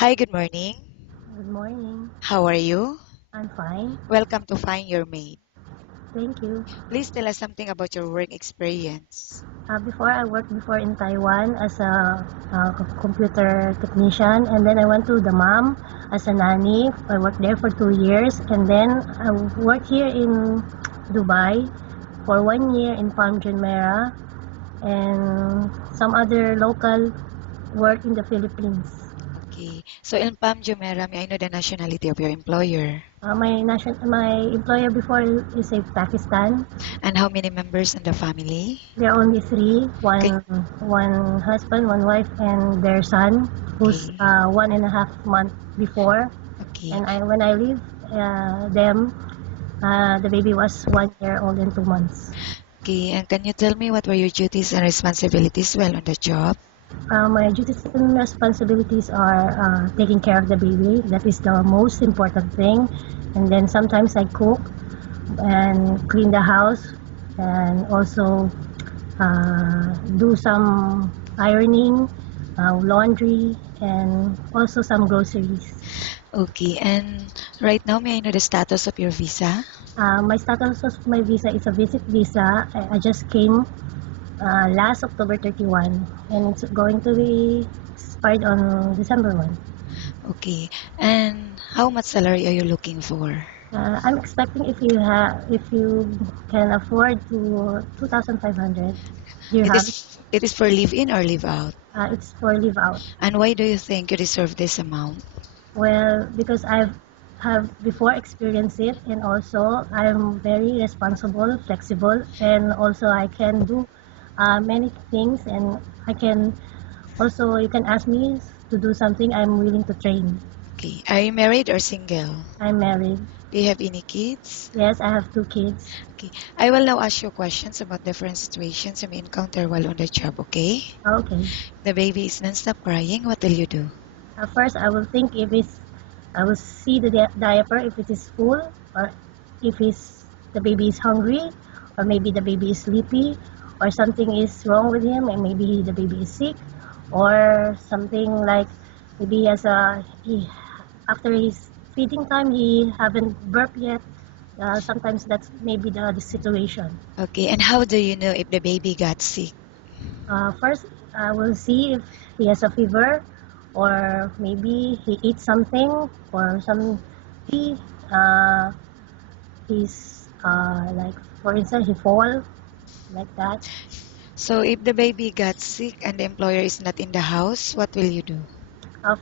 Hi, good morning. Good morning. How are you? I'm fine. Welcome to Find Your Mate. Thank you. Please tell us something about your work experience. Before I worked before in Taiwan as computer technician, and then I went to the mom as a nanny. I worked there for 2 years, and then I worked here in Dubai for 1 year in Palm Jumeirah, and some other local work in the Philippines. Okay. So, in Pam Jumeirah, may I know the nationality of your employer? My employer before is a Pakistan. And how many members in the family? There are only three, Okay. one husband, one wife, and their son, who's Okay. 1.5 months before. Okay. And when I leave them, the baby was 1 year old and 2 months. Okay. And can you tell me what were your duties and responsibilities while on the job? My duties and responsibilities are taking care of the baby. That is the most important thing. And then sometimes I cook and clean the house, and also do some ironing, laundry, and also some groceries. Okay. And right now, may I know the status of your visa? My status of my visa is a visit visa. I just came last October 31, and it's going to be expired on December 1. Okay. And how much salary are you looking for? I'm expecting if you can afford to 2,500 It dirhams. is it is for live in or live out? It's for live out. And why do you think you deserve this amount? Well, because I've have before experienced it, and also I'm very responsible, flexible, and also I can do many things, and I can also you can ask me to do something. I'm willing to train. Okay. Are you married or single? I'm married. Do you have any kids? Yes, I have two kids. Okay. I will now ask you questions about different situations you may encounter while on the job, okay? Okay. The baby is non-stop crying. What will you do? First, I will think if it's I will see the diaper if it is full, or if the baby is hungry, or maybe the baby is sleepy, or something is wrong with him, and maybe the baby is sick, or something like maybe he after his feeding time he haven't burped yet. Sometimes that's maybe the situation. Okay. And how do you know if the baby got sick? First, I will see if he has a fever, or maybe he eats something, or some he uh, he's like, for instance, he fall like that. So if the baby got sick and the employer is not in the house, what will you do?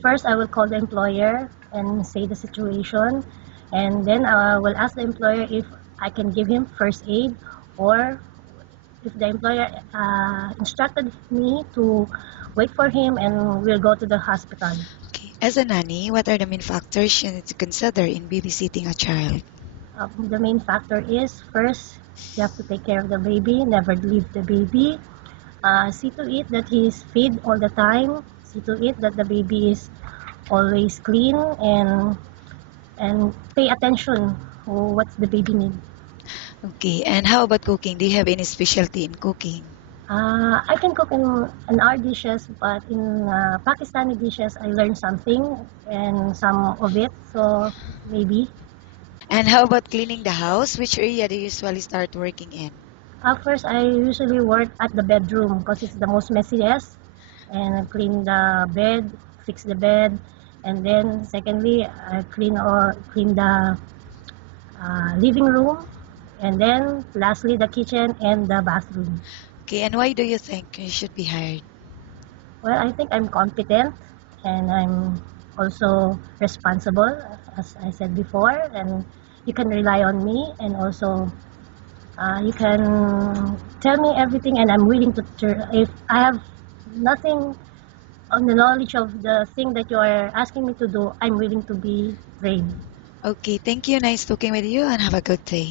First, I will call the employer and say the situation, and then I will ask the employer if I can give him first aid, or if the employer instructed me to wait for him and we'll go to the hospital. Okay. As a nanny, what are the main factors you need to consider in babysitting a child? The main factor is first you have to take care of the baby, never leave the baby. See to it that he's fed all the time. See to it that the baby is always clean, and pay attention to what the baby needs. Okay. And how about cooking? Do you have any specialty in cooking? I can cook in our dishes, but in Pakistani dishes, I learned something and some of it. So maybe. And how about cleaning the house? Which area do you usually start working in? First, I usually work at the bedroom because it's the most messiest, and I clean the bed, fix the bed, and then secondly, I clean the living room, and then lastly the kitchen and the bathroom. Okay, and why do you think you should be hired? Well, I think I'm competent, and I'm also responsible, as I said before, and you can rely on me, and also you can tell me everything, and I'm willing to. If I have nothing on the knowledge of the thing that you are asking me to do, I'm willing to be trained. Okay, thank you. Nice talking with you and have a good day.